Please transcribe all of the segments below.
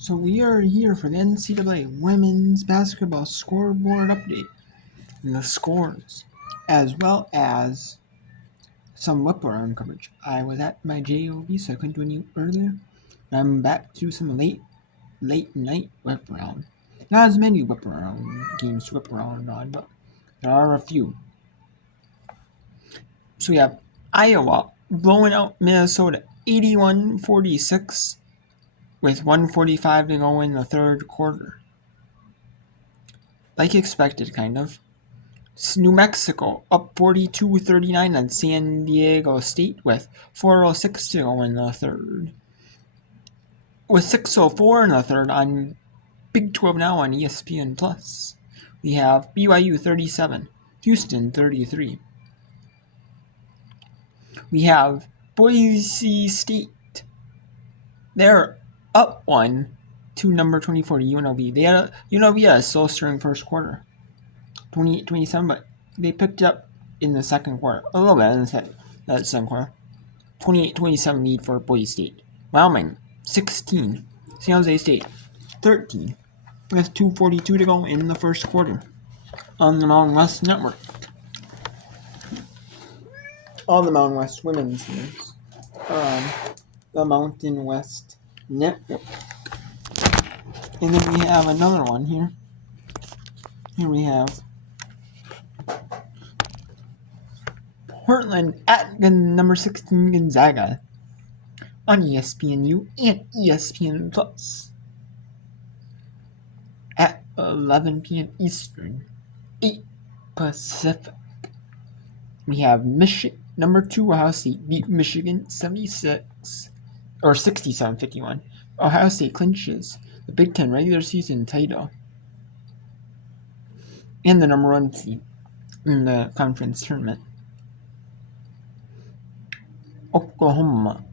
So we are here for the NCAA Women's Basketball Scoreboard Update and the scores, as well as some whip-around coverage. I was at my JOB, so I couldn't join you earlier. I'm back to some late night whip-around. Not as many whip-around games to whip-around on, but there are a few. So we have Iowa blowing out Minnesota 81-46 with 1:45 to go in the third quarter. Like expected, kind of. New Mexico up 42-39 on San Diego State with 4:06 to go in the third. With 6:04 in the third on Big 12 Now on ESPN Plus. We have BYU 37, Houston 33. We have Boise State. They're up 1 to number 24 UNLV. UNLV had a slow starting first quarter, 28-27, but they picked it up in the second quarter. A little bit in that second quarter. 28-27 lead for Boise State. Wyoming 16. San Jose State 13. With 2:42 to go in the first quarter on the Mountain West Network. All the Mountain West women's games are on the Mountain West Network. And then we have another one here. Here we have Portland at number 16 Gonzaga on ESPNU and ESPN Plus at 11 p.m. Eastern, 8 Pacific. We have number 2 Ohio State beat Michigan 67-51. Ohio State clinches the Big Ten regular season title and the number 1 seed in the conference tournament. Oklahoma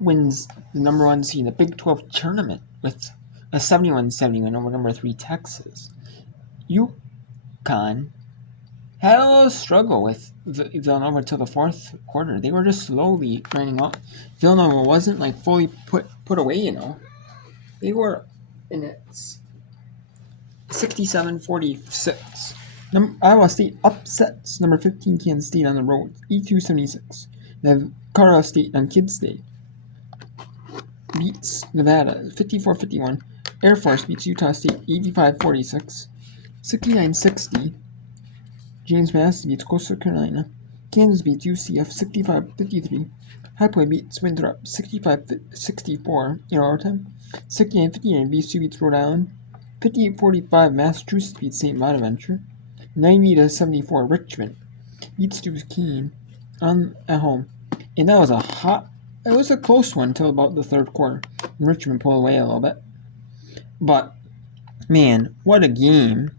wins the number 1 seed in the Big 12 tournament with a 71-70 over number 3 Texas. UConn had a little struggle with Villanova until the fourth quarter. They were just slowly running out. Villanova wasn't fully put away, They were in it. 67-46. Iowa State upsets number 15 Kansas State on the road, 82-76. They have Colorado State on Kids Day beats Nevada 54-51. Air Force beats Utah State 85-46. 69-60. James Madison beats Coastal Carolina. Kansas beats UCF 65-53. High Point beats Winthrop 65-64 in overtime. 69-59 BC beats Rhode Island. 58-45 Massachusetts beats St. Bonaventure. 90-74 Richmond beats Duquesne at home. And that was it was a close one until about the third quarter. And Richmond pulled away a little bit. But, man, what a game.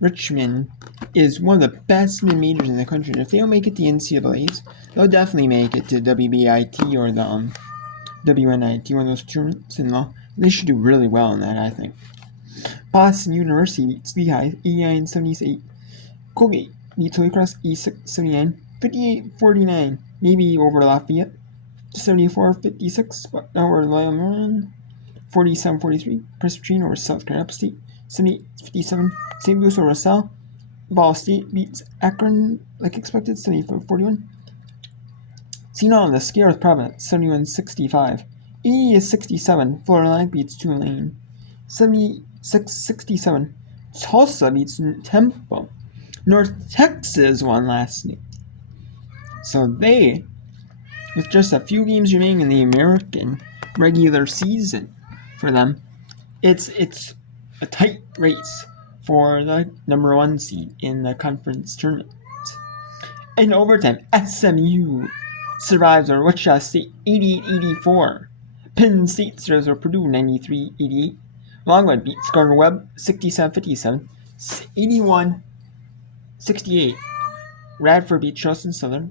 Richmond is one of the best mid-majors in the country. And if they don't make it to NCAAs, they'll definitely make it to WBIT or the WNIT, one of those tournaments. And they should do really well in that, I think. Boston University beats Lehigh 89-78. Colgate beats Holy Cross 86-79. 58-49, maybe over Lafayette. 74-56, but now we're Loyola. 47-43, Presbyterian over South Carolina State. 78-57, St. Louis over LaSalle. Ball State beats Akron like expected, 74-41. Seton on the scare with Providence, 71-65. 80-67, Florida Atlantic beats Tulane. 76-67, Tulsa beats Temple. North Texas won last night. So they, with just a few games remaining in the American regular season for them, it's a tight race for the number 1 seed in the conference tournament. In overtime, SMU survives over Wichita State 88-84. Penn State survives over Purdue 93-88. Longwood beats Gardner-Webb 67-57. 81-68. Radford beats Charleston Southern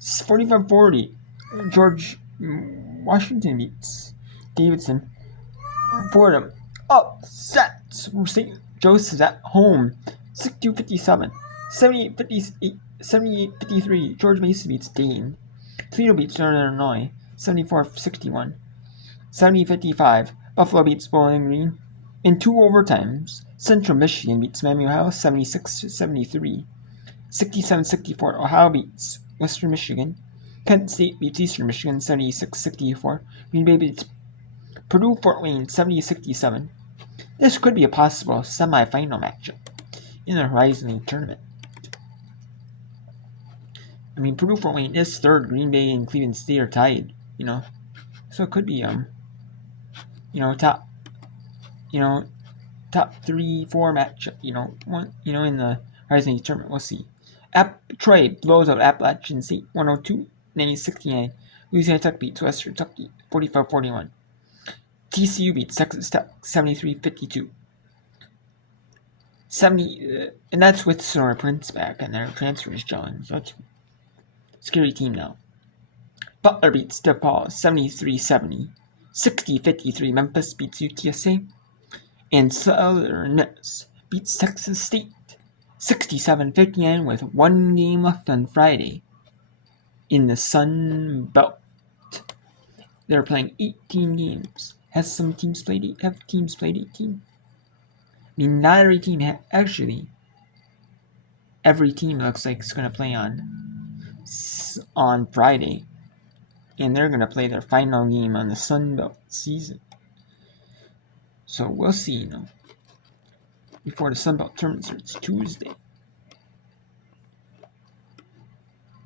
45-40. George Washington beats Davidson. Fordham upsets St. Joseph's at home 62-57. 78-53. George Mason beats Dayton. Toledo beats Northern Illinois 74-61. 70-55. Buffalo beats Bowling Green. In 2 overtimes, Central Michigan beats Miami, Ohio 76-73. 67-64, Ohio beats Western Michigan. Kent State beats Eastern Michigan 76-64. Green Bay beats Purdue Fort Wayne 70-67. This could be a possible semifinal matchup in the Horizon League tournament. I mean, Purdue Fort Wayne is third. Green Bay and Cleveland State are tied. So it could be top 3-4 matchup. In the Horizon League tournament. We'll see. Troy blows out Appalachian State 102-69. Louisiana Tech beats Western Kentucky 45-41. TCU beats Texas Tech 73-52. And that's with Sonora Prince back and their transfers gelling. So that's a scary team now. Butler beats DePaul 73-70. 60-53. Memphis beats UTSA. And Southern Miss beats Texas State 67-59 with 1 game left on Friday in the Sun Belt. They're playing 18 games. Have teams played 18? I mean, not every team actually. Every team looks like it's going to play on Friday, and they're going to play their final game on the Sun Belt season. So we'll see, before the Sun Belt tournament starts Tuesday.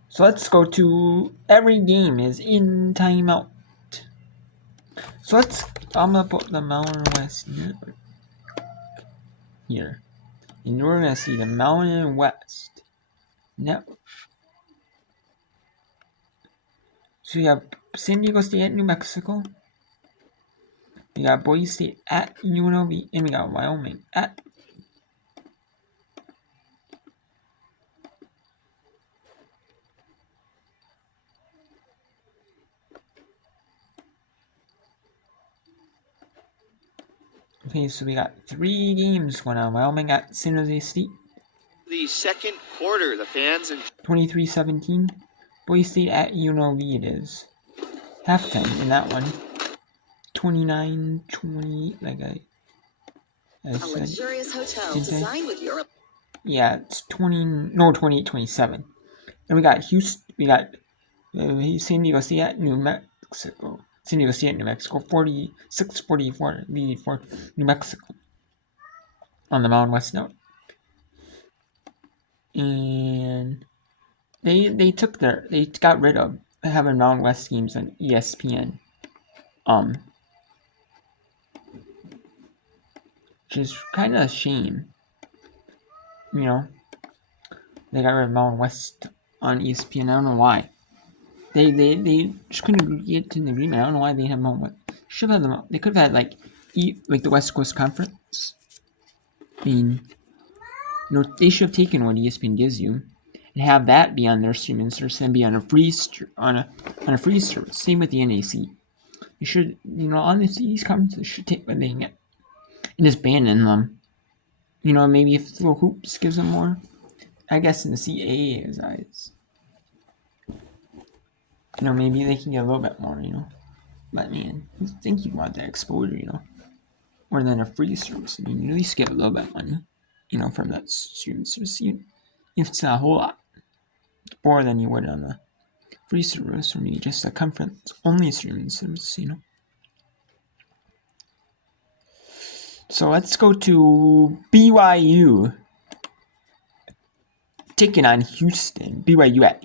So let's go to every game is in timeout. So I'm going to put the Mountain West Network here. And we're going to see the Mountain West Network. So you have San Diego State at New Mexico. We got Boise State at UNLV. And we got Wyoming at. Okay, so we got 3 games going on. Wyoming at San Jose State. The second quarter, the fans and 23-17. Boise State at UNLV it is. Halftime in that one. 29-28, like I said. A luxurious hotel designed with Europe. Yeah, it's 28-27. And we got Houston. We got San Diego State at New Mexico. San Diego State at New Mexico. 46-44 lead for New Mexico on the Mountain West note. And they got rid of having Mountain West games on ESPN. Which is kind of a shame. They got rid of Mountain West on ESPN. I don't know why. They just couldn't get to the agreement. I don't know why they have Mountain West. Should have had them. They could have had like the West Coast Conference. I mean, they should have taken what ESPN gives you and have that be on their streaming service and be on a free service. Same with the NAC. You should, honestly, these conferences should take what they can get and just abandon them. Maybe if Little Hoops gives them more. I guess in the CAA's eyes. Maybe they can get a little bit more, But man, you think you want that exposure, more than a free service. I mean, you at least get a little bit of money, from that streaming service. If it's not a whole lot more than you would on a free service or maybe just a conference only streaming service, So let's go to BYU taking on Houston. BYU at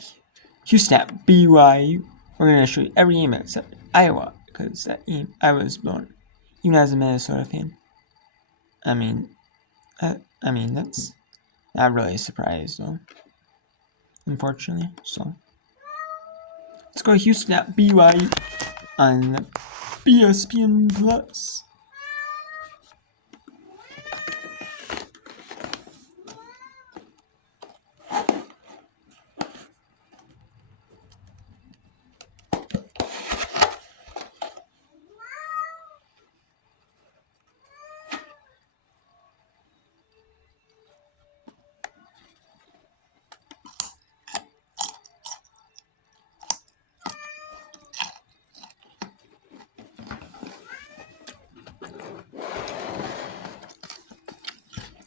Houston at BYU. We're going to show you every game except Iowa because that game I was blown. Even as a Minnesota fan. I mean that's not really a surprise though. Unfortunately. So let's go to Houston at BYU on the ESPN Plus.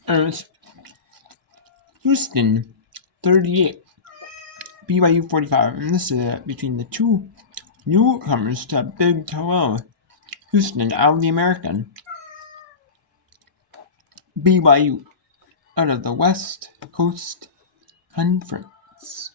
It's Houston 38, BYU 45. And this is between the two newcomers to Big 12. Houston out of the American. BYU out of the West Coast Conference.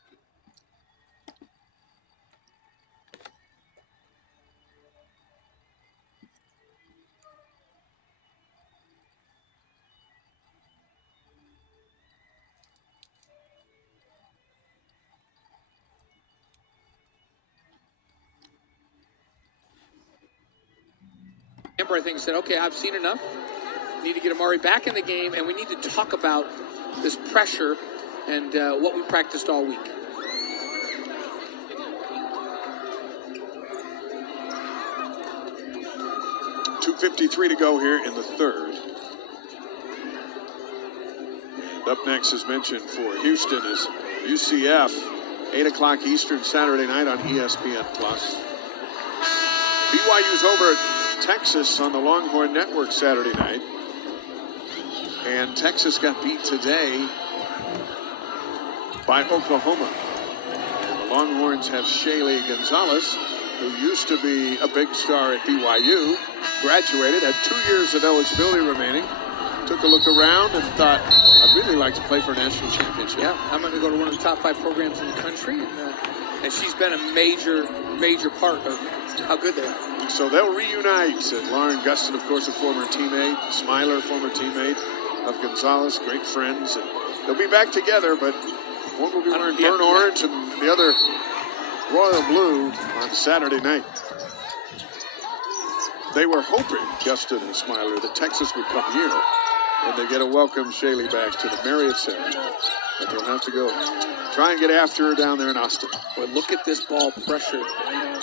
I think said, okay, I've seen enough. We need to get Amari back in the game, and we need to talk about this pressure and what we practiced all week. .253 to go here in the third. And up next, as mentioned, for Houston is UCF, 8 o'clock Eastern Saturday night on ESPN+. BYU's over at Texas on the Longhorn Network Saturday night. And Texas got beat today by Oklahoma. And the Longhorns have Shaylee Gonzalez, who used to be a big star at BYU, graduated, had 2 years of eligibility remaining, took a look around and thought, I'd really like to play for a national championship. Yeah, I'm going to go to one of the top 5 programs in the country, and she's been a major part of how good they are. So they'll reunite. And Lauren Gustin, of course, a former teammate, Smiler, former teammate of Gonzalez, great friends. And they'll be back together, but one will be wearing burnt orange and the other royal blue on Saturday night. They were hoping, Gustin and Smiler, that Texas would come here and they get to welcome Shaylee back to the Marriott Center. But they'll have to go try and get after her down there in Austin. But look at this ball pressure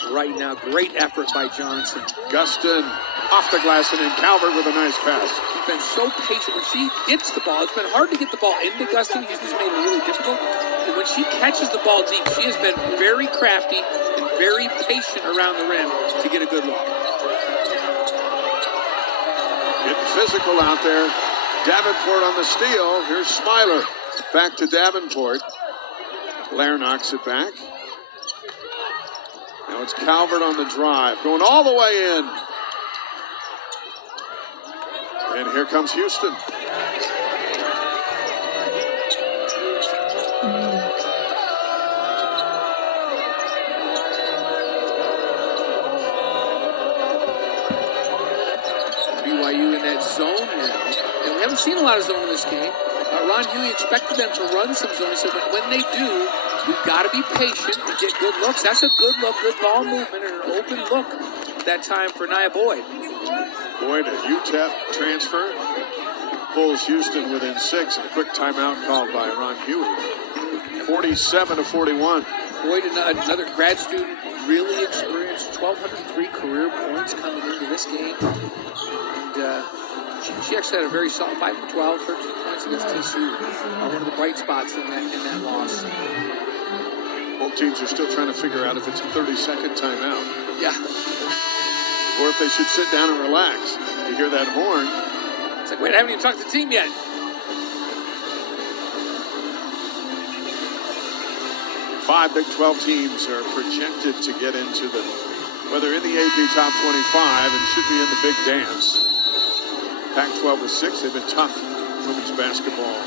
right now. Great effort by Johnson. Gustin off the glass and in. Calvert with a nice pass. She's been so patient when she gets the ball. It's been hard to get the ball into Gustin. He's just made it really difficult. But when she catches the ball deep, she has been very crafty and very patient around the rim to get a good look. Getting physical out there. Davenport on the steal. Here's Smiler. Back to Davenport. Blair knocks it back. Now it's Calvert on the drive. Going all the way in. And here comes Houston. BYU in that zone now. And we haven't seen a lot of zone in this game. Ron Huey expected them to run some zone. He said, but when they do, we've got to be patient and get good looks. That's a good look, good ball movement, and an open look that time for Nia Boyd. Boyd, a UTEP transfer, pulls Houston within 6, and a quick timeout called by Ron Huey. 47-41. Boyd, another grad student, really experienced, 1,203 career points coming into this game. And she actually had a very solid 5 of 12, 13 points against TCU. One of the bright spots in that loss. Both teams are still trying to figure out if it's a 30-second timeout. Yeah. Or if they should sit down and relax. You hear that horn. It's like, wait, I haven't even talked to the team yet. Five Big 12 teams are projected to get into whether in the AP Top 25 and should be in the big dance. Pac-12 with 6. They've been tough women's basketball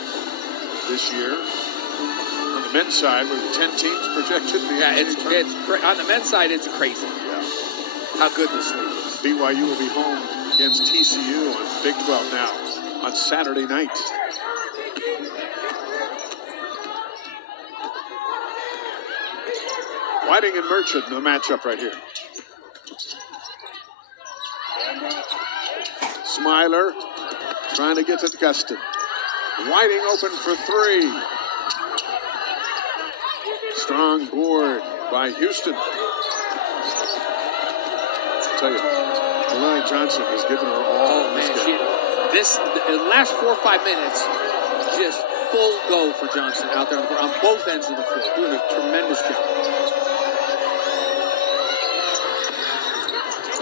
this year. On the men's side, we're 10 teams projected in the it's on the men's side, it's crazy. Yeah. How good this league is. BYU will be home against TCU on Big 12 now on Saturday night. Whiting and Merchant in the matchup right here. Smiler trying to get to Gustin. Whiting open for 3. Strong board by Houston. I'll tell you, Mallory Johnson has given her all. Oh, man. The last 4 or 5 minutes, just full go for Johnson out there on both ends of the floor. Doing a tremendous job.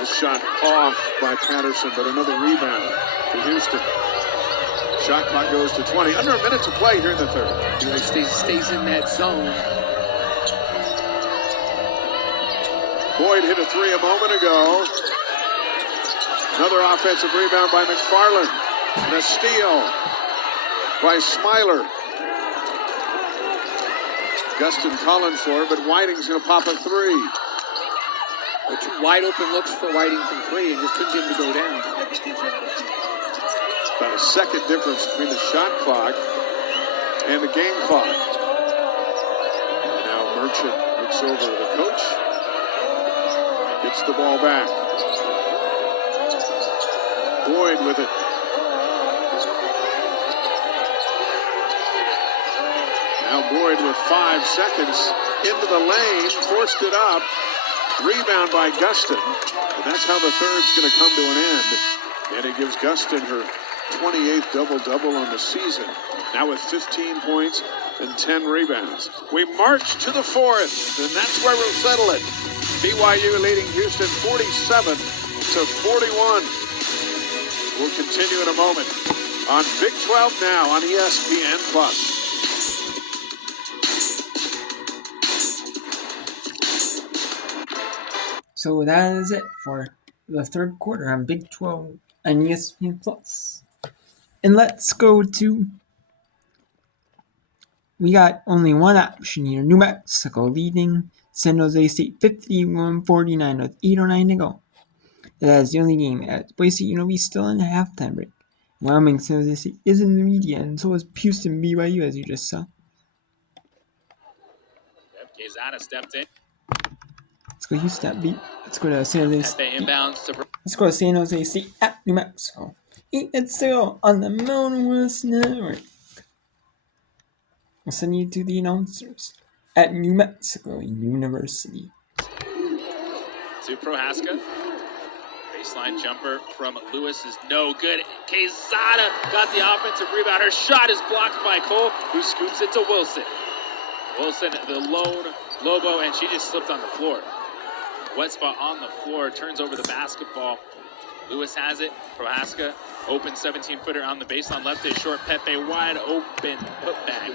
A shot off by Patterson, but another rebound for Houston. Shot clock goes to 20. Under a minute to play here in the third. UA stays in that zone. Boyd hit a three a moment ago. Another offensive rebound by McFarland. And a steal by Smiler. Gustin calling for it, but Whiting's going to pop a three. Two wide open looks for Whiting from three and just couldn't get him to go down. About a second difference between the shot clock and the game clock. And now Merchant looks over to the coach. Gets the ball back. Boyd with it. Now Boyd with 5 seconds into the lane, forced it up. Rebound by Gustin. And that's how the third's going to come to an end. And it gives Gustin her 28th double-double on the season. Now with 15 points and 10 rebounds. We march to the fourth, and that's where we'll settle it. BYU leading Houston 47-41. We'll continue in a moment on Big 12 Now on ESPN+. So that is it for the third quarter on Big 12 and ESPN+. And let's go to, we got only one option here. New Mexico leading San Jose State 51-49 with 8:09 to go. That is the only game as Boise State still in the halftime break. Wyoming San Jose State is in the media, and so is Houston BYU, as you just saw. Quezada stepped in. Let's go Houston beat. Let's go to San Jose State. Inbounds to Let's go to San Jose State at New Mexico. 8 minutes to go on the Mountain West Network. We'll send you to the announcers at New Mexico University. To Prohaska. Baseline jumper from Lewis is no good. Quezada got the offensive rebound. Her shot is blocked by Cole, who scoops it to Wilson. Wilson, the lone Lobo, and she just slipped on the floor. Wet spot on the floor, turns over the basketball. Lewis has it. Prohaska, open 17-footer on the baseline. Left is short. Pepe wide open putback.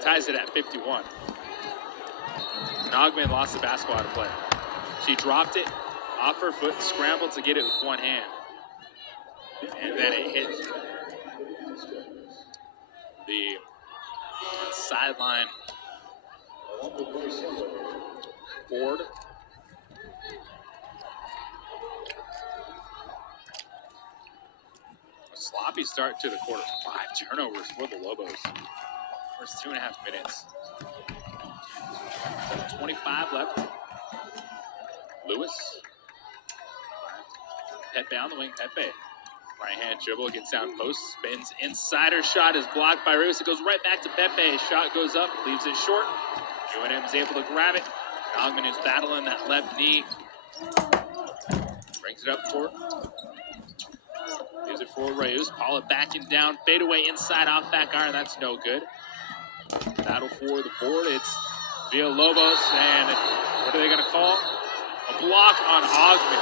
Ties it at 51. Nogman lost the basketball out of play. She dropped it off her foot, scrambled to get it with one hand. And then it hit the sideline board. A sloppy start to the quarter. 5 turnovers for the Lobos. First 2.5 minutes. 25 left. Lewis. Pepe on the wing. Pepe. Right hand dribble, gets down post, spins inside. Her shot is blocked by Lewis. It goes right back to Pepe. Shot goes up, leaves it short. UNM is able to grab it. Nogman is battling that left knee. Brings it up for her. Gives it for Reyes. Paula backing down. Fadeaway inside off back iron. That's no good. Battle for the board. It's Villalobos. And what are they going to call? A block on Ogman.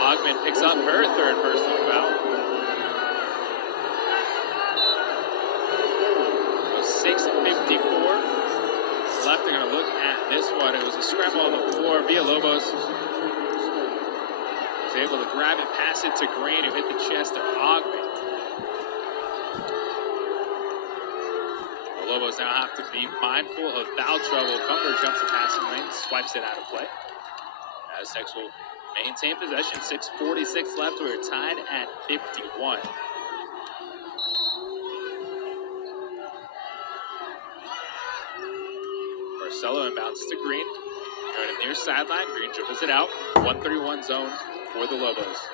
Ogman picks up her third personal foul. 6:54 left. They're going to look at this one. It was a scramble on the floor. Villalobos was able to grab it, pass it to Green, who hit the chest of Ogman. The Lobos now have to be mindful of foul trouble. Cumber jumps the passing lane, swipes it out of play. Aztecs will maintain possession. 6:46 left. We're tied at 51. Marcelo inbounds to Green. Going to near sideline. Green dribbles it out. 131 zone for the Lobos.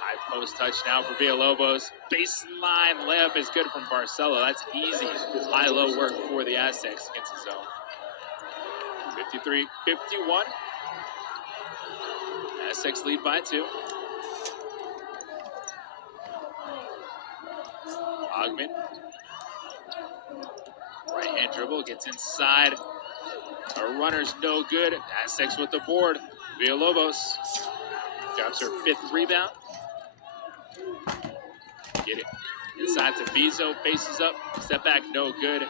High post touch now for Villalobos. Baseline layup is good from Barcelo. That's easy. High-low work for the Aztecs against the zone. 53-51. Aztecs lead by 2. Ogman. Right-hand dribble, gets inside. Our runner's no good. Aztecs with the board. Villalobos grabs her 5th rebound. Get it inside to Bezo, faces up, step back, no good.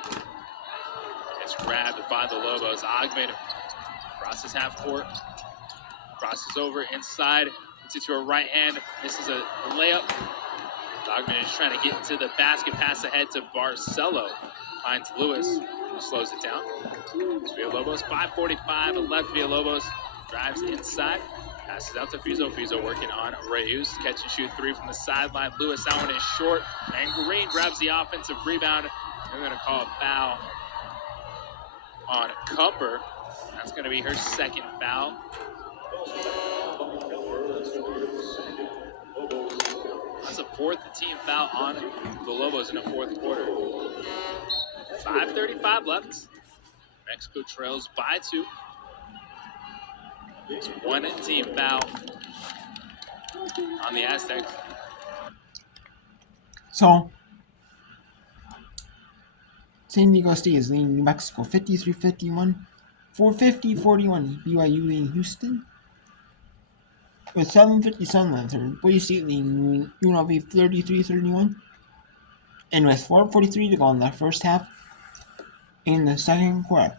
It's grabbed by the Lobos. Ogman crosses half court, crosses over inside, into her right hand, misses a layup. Ogman is trying to get into the basket, pass ahead to Barcelo, finds Lewis, who slows it down. It's Villalobos, 5:45 left. Villalobos drives inside, passes out to Fuso. Fuso working on Reyes. Catch and shoot 3 from the sideline. Lewis, that one is short. And Green grabs the offensive rebound. They're going to call a foul on Cumber. That's going to be her 2nd foul. That's a 4th team foul on the Lobos in the 4th quarter. 5:35 left. Mexico trails by 2. It's 1 team foul on the Aztecs. So, San Diego State is leading New Mexico 53-51. 450-41, BYU leading Houston. With 7:57 left, Boise State leading UNLV 33-31. And with 4:43 to go in the first half, in the second quarter,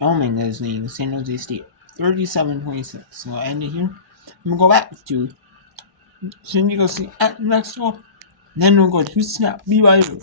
Wyoming is leading San Jose State 37-26. So I'll end it here. We'll go back to San Diego State at New Mexico. Then we'll go to Houston at BYU.